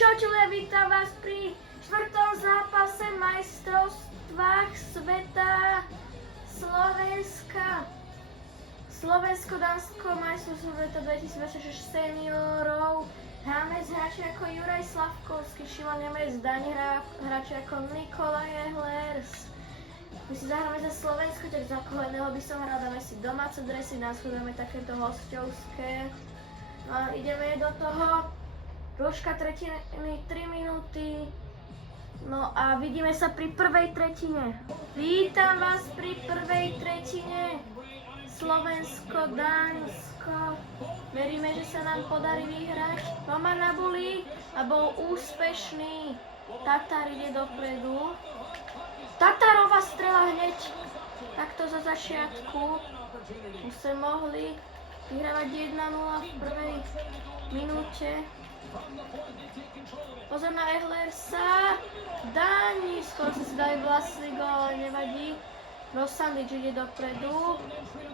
Čaute, vítam vás pri 4. zápase majstrovstvách sveta Slovenska. Slovensko-Dánsko majstrovstvo sveta 2026 seniorov. Hráme s hráči ako Juraj Slavkovský, Šimon Nemec, Daň, hráči ako Nikolaj Ehlers. My si zahráme za Slovensko, tak za koho iného by som hral, dáme si domáce dresy, Dánsko dáme takéto hosťovské. No a ideme do toho. Dĺžka tretiny 3 minúty. No a vidíme sa pri prvej tretine. Vítam vás pri prvej tretine. Slovensko, Dánsko. Veríme, že sa nám podarí vyhrať. Roman Nabuli a bol úspešný. Tatar ide dopredu. Tatarova strela hneď takto za začiatku. Už sa mohli vyhrávať 1-0 v prvej minúte. Pozor na Ehlersa. Dani, skoro sa si dali vlastný gól, ale nevadí. Rosandič ide dopredu.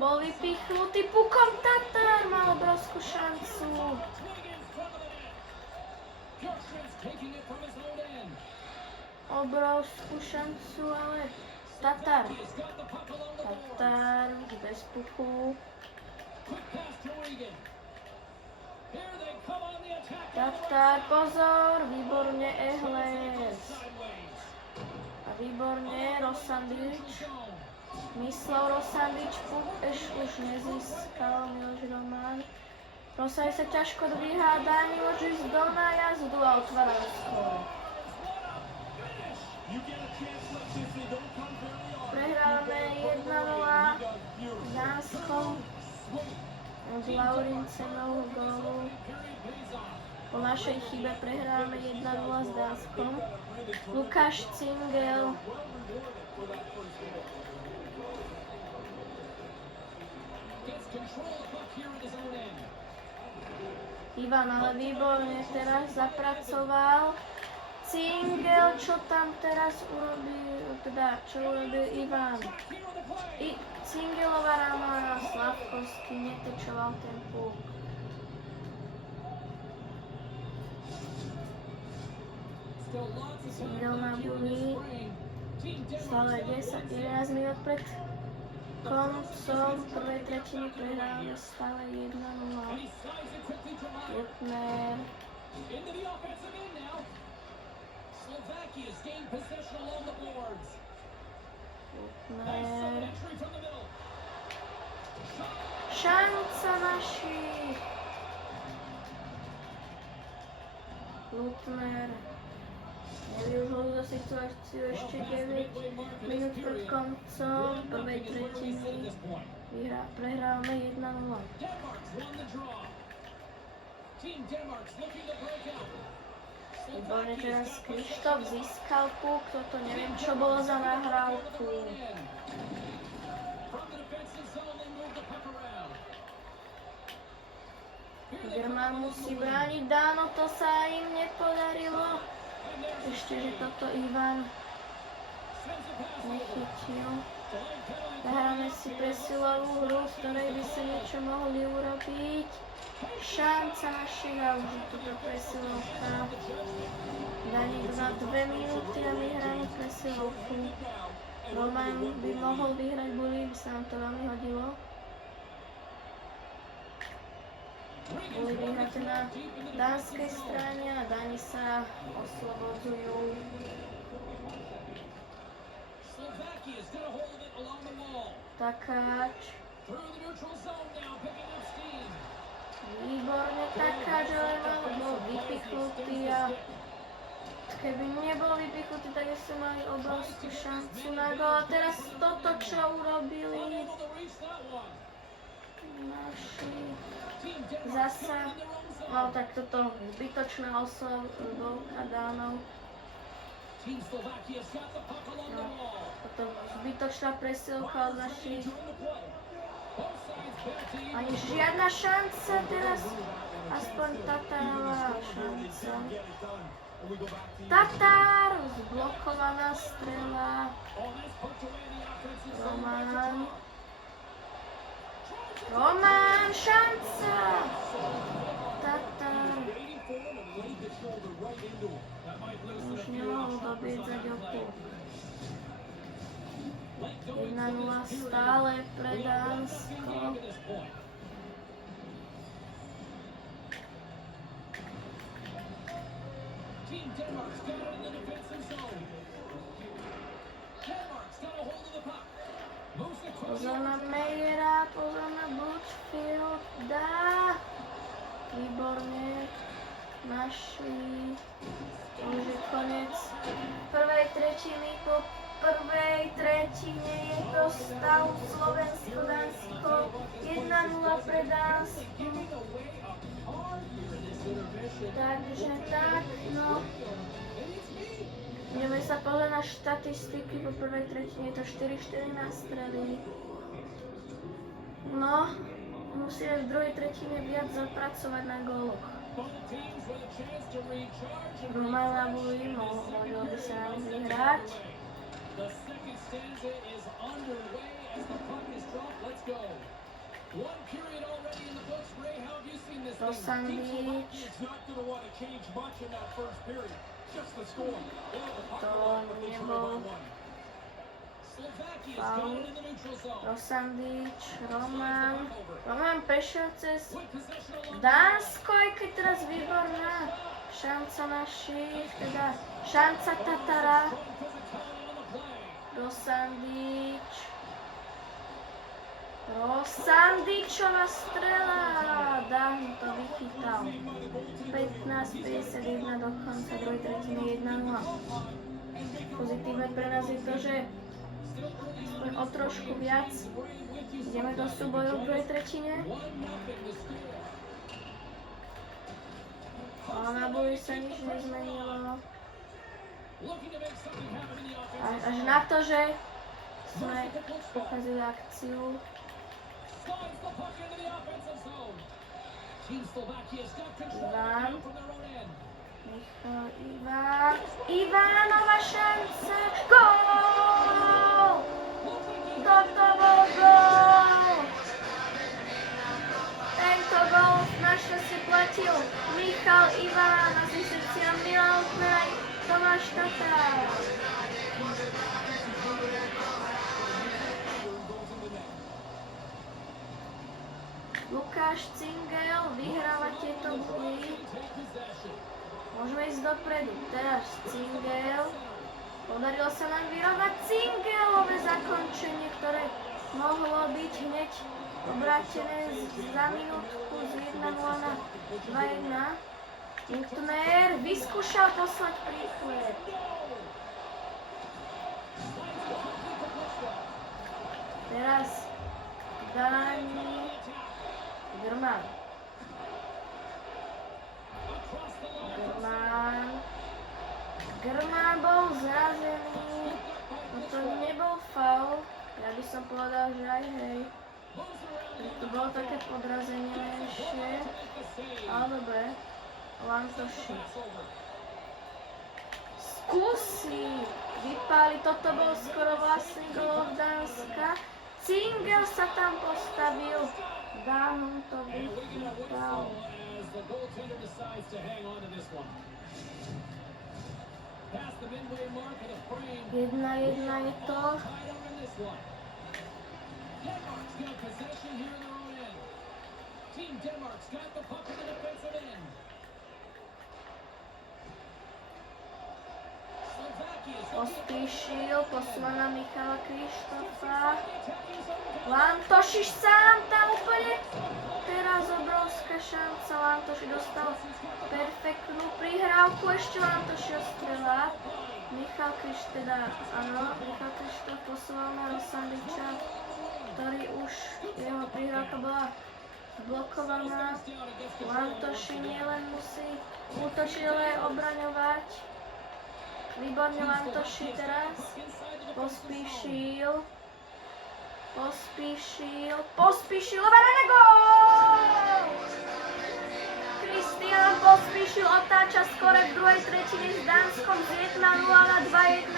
Bol vypichnutý pukom. Tatar mal obrovskú šancu. Obrovskú šancu, ale Tatar bez puku. Tatar, pozor, výborne Ehlers. A výborne Rosandič. Myslel Rosandič, puk už nezískal Miloš Roman. Rosandič sa ťažko dvíhá, Dani môžu ísť do nájazdu a otvárajú skôr. Prehrávame 1-0 s Dánskom. Od Laurincenovho gólu. Po našej chybe prehrávame 1-0 s Dánskom. Lukáš Cingel. Ivan ale výborne teraz zapracoval. Cingel, čo tam teraz urobil, čo urobil Ivan? Cingelová rána, Slavkovský netečoval ten puk. Cingel Nabuli. Stále 11 minút pred koncom prvej tretiny prehrávame stále 1-0. Lutner. Lutner. Šanca našich. Lutner. Nevyužil za situáciu ešte 9 minút pred koncom prvej tretiny. Prehrávame 1-0. Výborne teraz Krištof získal puk, toto neviem čo bolo za nahrávku. German musí brániť, Dáno, to sa im nepodarilo. Ešte, že toto Ivan nechytil. Zahráme si presilovú hru, v ktorej by sa niečo mohli urobiť. Šanca našich a už je toto presilovka. Dani za 2 minúty a my hráme presilovku. Roman by mohol vyhrať boli, by sa nám to veľmi hodilo. Boli vyhráte na dánskej strane a Dani sa oslobodzujú. Takáč. Výborne Takáč, ale bol vypichnutý a keby nebol vypichnutý, tak ešte mali obrovskú šancu na gól. A teraz toto, čo urobili naši zasa, no tak toto zbytočná oslovovka Dánov. No, toto zbytočná presilovka od našich. Ani žiadna šanca teraz, aspoň Tatarová šanca. Tatar, zblokovaná strela. Roman, šanca! Tatar. Už nemohol dobiedzať o pol. 1-0 stále pre Dánsko. Pozor na Mejera, pozor na Butchfield, dá. Výborne. Naši. Už je konec prvej tretiny. Po prvej tretine je to stav Slovensko-Dánsko. 1-0 pre Dánsku. Takže tak, no. Ideme sa pozrieť na štatistiky. Po prvej tretine je to 4-4 na strely. No, musíme v druhej tretine viac zapracovať na góloch. Roman Labuli mohol by sa nám vyhrať. Rosandič. To nebol faul. Rosandič, Roman prešiel cez Dánsko, aj keď teraz výborná šanca našich, teda šanca Tatara. Rosandičová strela, Dán to vychytal. 15:51 do konca druhej tretiny 1-0. Pozitívne pre nás je to, že aspoň o trošku viac ideme do súboju v druhej tretine. Ale na boji sa nič nezmenilo. Až na to, že sme pokazili akciu. Ivan. Michal Ivan. Ivánova šanca. Gól! Toto bol gól! Tento gól našťastie platil Michal Ivan, asistícia Milan Kmeraj, Tomáš Tatar. Lukáš Cingel vyhráva tieto boji. Môžeme ísť dopredu. Teraz Cingel. Podarilo sa nám vyrovnať Cingelové zakončenie, ktoré mohlo byť hneď obrátené za minútku z 1-0 na 2-1. Lutner vyskúšal poslať príklep. Teraz Dani Grman. Grman bol zrazený. No to nebol faul. Ja by som povedal, že aj hej. To bolo také podrazenie menšie. Ale dobre. Lantoši. Skúsi vypáliť. Toto bol skoro vlastný gól Dánska. Cingel sa tam postavil. Dáhom to vychytal. 1-1 je to. Pospíšil, posúva na Michala Krištofa. Lantošiš sám tam úplne. Teraz obrovská šanca. Lantoši dostal perfektnú prihrávku. Ešte Lantoši strela. Michal Krištof, teda áno, Michal Krištof posúval na Rosandiča, ktorý už, jeho prihrávka bola blokovaná. Lantoši nielen musí útočiť, ale aj obraňovať. Výborne Lantoši teraz. Pospíšil, obrana gól! Kristián Pospíšil otáča skore v druhej tretine s Dánskom z 1-0 na 2-1.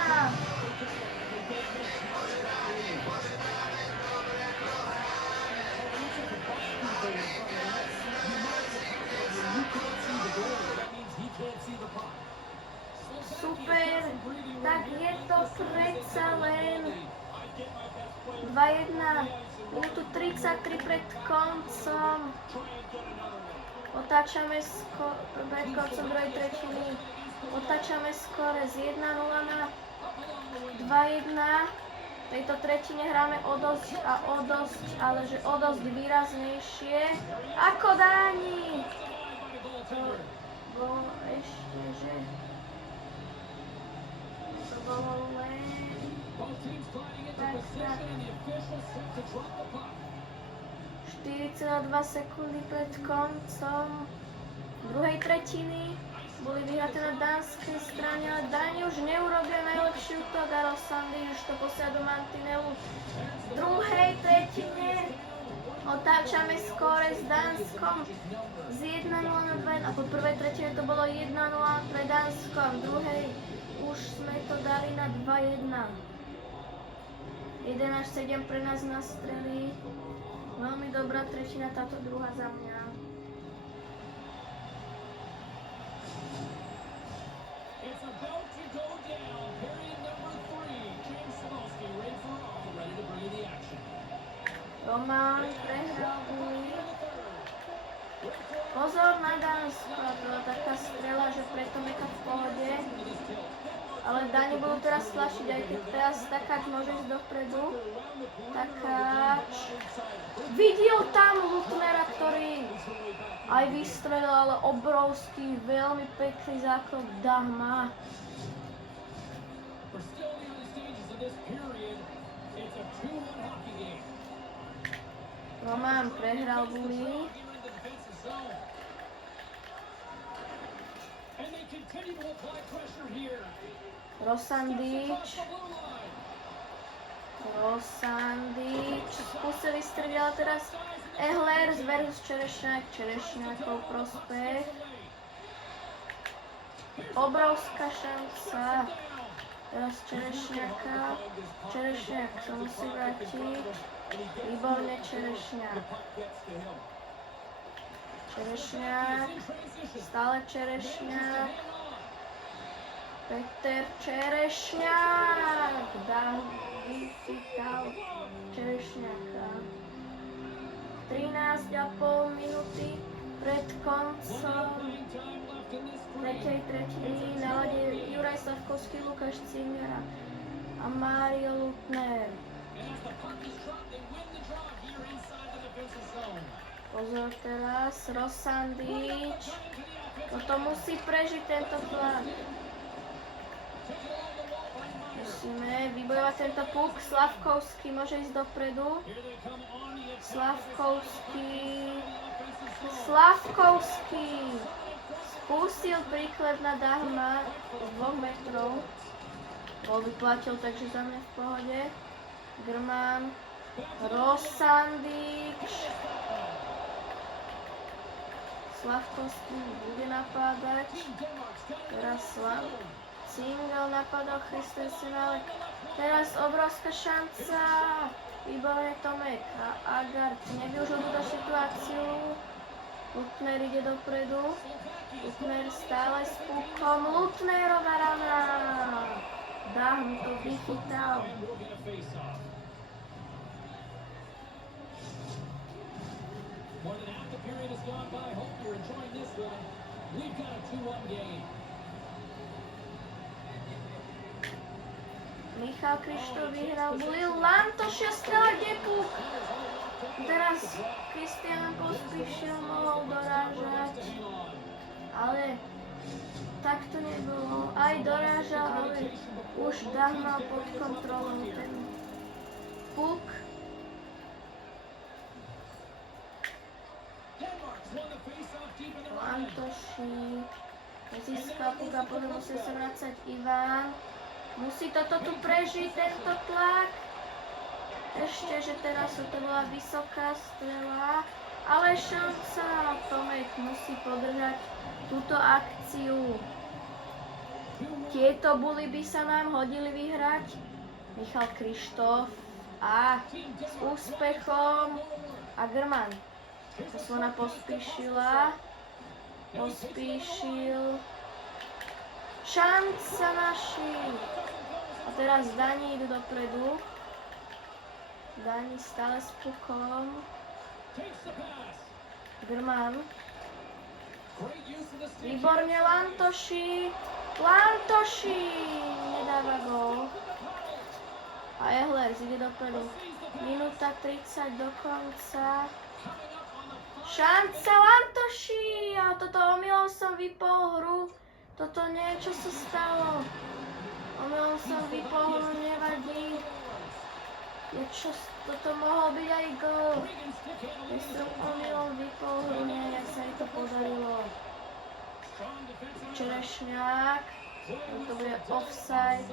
Super, tak je to predsa len 2-1, minútu 33 pred koncom. Otáčame pred koncom druhej tretiny. Otáčame skóre z 1-0 na 2-1. V tejto tretine hráme o dosť, ale že o dosť výraznejšie ako Dáni. To bolo ešte, že to bolo len tak 4,2 sekundy pred koncom druhej tretiny. Boli vyhraté na dánskej strane, ale Dáni už neurobia najlepší útok a Rosandy už to posiela do mantinelu. V druhej tretine otáčame skóre s Dánskom z 1-0 na 2-1 a po prvej tretine to bolo 1-0 pre Dánsko a v druhej už sme to dali na 2-1. 11-7 pre nás na strely. Veľmi dobrá tretina táto druhá za mňa. Roman prehral gól. Pozor na Dánsko, to bola taká strela, že preto Meka v pohode. Ale Dáni budú teraz tlačiť, aj keď teraz takáč môže ísť dopredu. Takáč. Videl tam Lutnera, ktorý aj vystrelil, ale obrovský, veľmi pekný zákrok Dahma. Roman prehral gól. Rosandič skúsil vystrediť, ale teraz Ehlers versus Čerešňák, Čerešňákov prospech. Obrovská šanca. Teraz Čerešňák sa musí vrátiť. Výborne Čerešňák. Stále Čerešňák. Peter Čerešňák dá vychytal Čerešňáka. 13,5 minúty pred koncom tretej tretiny na ľade Juraj Slavkovský, Lukáš Cingera a Mário Lutner. Pozor teraz, Rosandič. Toto musí prežiť tento plán. Musíme vybojovať tento puk. Slavkovský môže ísť dopredu. Slavkovský spustil príklep na Dahma z 2 metrov. Bol vyplatil, takže za mňa v pohode. Grman, Rosandič. Slavkovský bude napádať. Teraz Cingel napadol Christensen, ale teraz obrovská šanca. Výborne Tomek a Agard nevyužil túto situáciu. Lutner ide dopredu. Lutner stále s pukom. Lutnerova rana. Dahm to vychytal. More than half the period has gone by. Hope you're enjoying this one. We've got a 2-1 game. Michal Krištof vyhral Bulil Lantošia strela Depuk. Teraz Kristián Pospíšil mohol dorážať, ale tak to nebolo. Aj dorážal, ale už Dach mal pod kontrolou ten puk. Lantoši získal puk a potom musí sa vrácať Ivan. Musí toto tu prežiť, tento tlak. Ešte, že teraz to bola vysoká strela, ale šanca. Tomek musí podržať túto akciu. Tieto buly by sa nám hodili vyhrať. Michal Krištof a s úspechom Agerman. Poslona Pospíšila. Pospíšil Šanca našich. A teraz Dani idú dopredu. Dani stále s pukom. Takes the pass. Grman. Great use of the stick. Výborne Lantoši. Lantoši. Nedáva gól. A Ehlers ide dopredu. Minúta 30 do konca. Šanca Lantoši. A toto omylom som vypol hru. Toto niečo sa stalo. Omylom som vypol hru, nevadí. Toto mohol byť aj gól. Ja som omylom vypol hru, nejak sa mi to podarilo. Čerešňák. To bude offside.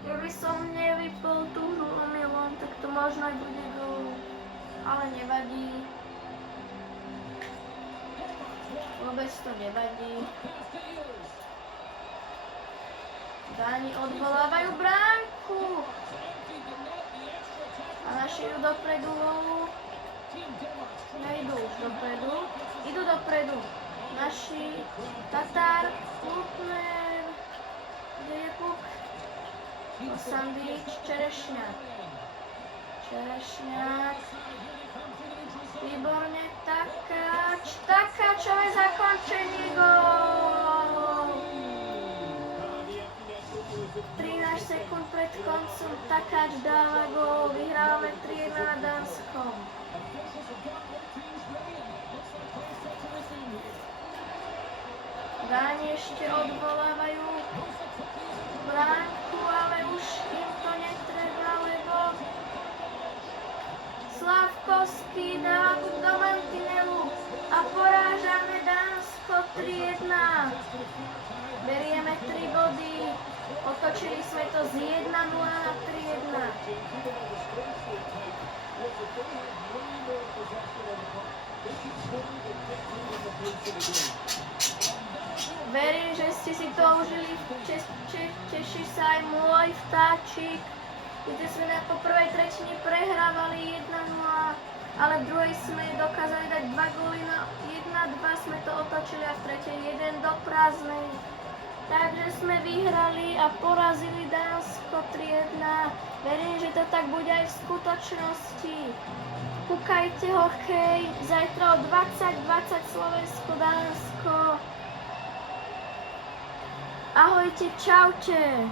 Keby som nevypol tú hru omylom, tak to možno aj bude gól. Ale nevadí. Vôbec to nevadí. Dáni odvolávajú bránku. A naši idú dopredu. Nejdú už dopredu. Idú dopredu. Naši Tatar, Lutner. Kde je puk? Sandvič, Čerešňák. Čerešňák. Výborne, Takáčové zakončenie, gól! 13 sekúnd pred koncom Takáč dáva gól, vyhrávame 3-1 na Dánskom. Dáni ešte odvolávajú bránku, ale už im to netreba, lebo Slavkovský dá do mantinelu a porážame Dánsko 3-1. Berieme 3 body. Otočili sme to z 1-0 na 3-1. Verím, že ste si to užili. Teší sa aj môj vtáčik. Kde sme po prvej tretine prehrávali 1-0, ale v druhej sme dokázali dať 2 góly na 1-2, sme to otočili a v tretej 1 do prázdnej. Takže sme vyhrali a porazili Dánsko 3-1. Verím, že to tak bude aj v skutočnosti. Kúkajte hokej, zajtra o 20:20 Slovensko-Dánsko. Ahojte, čaute.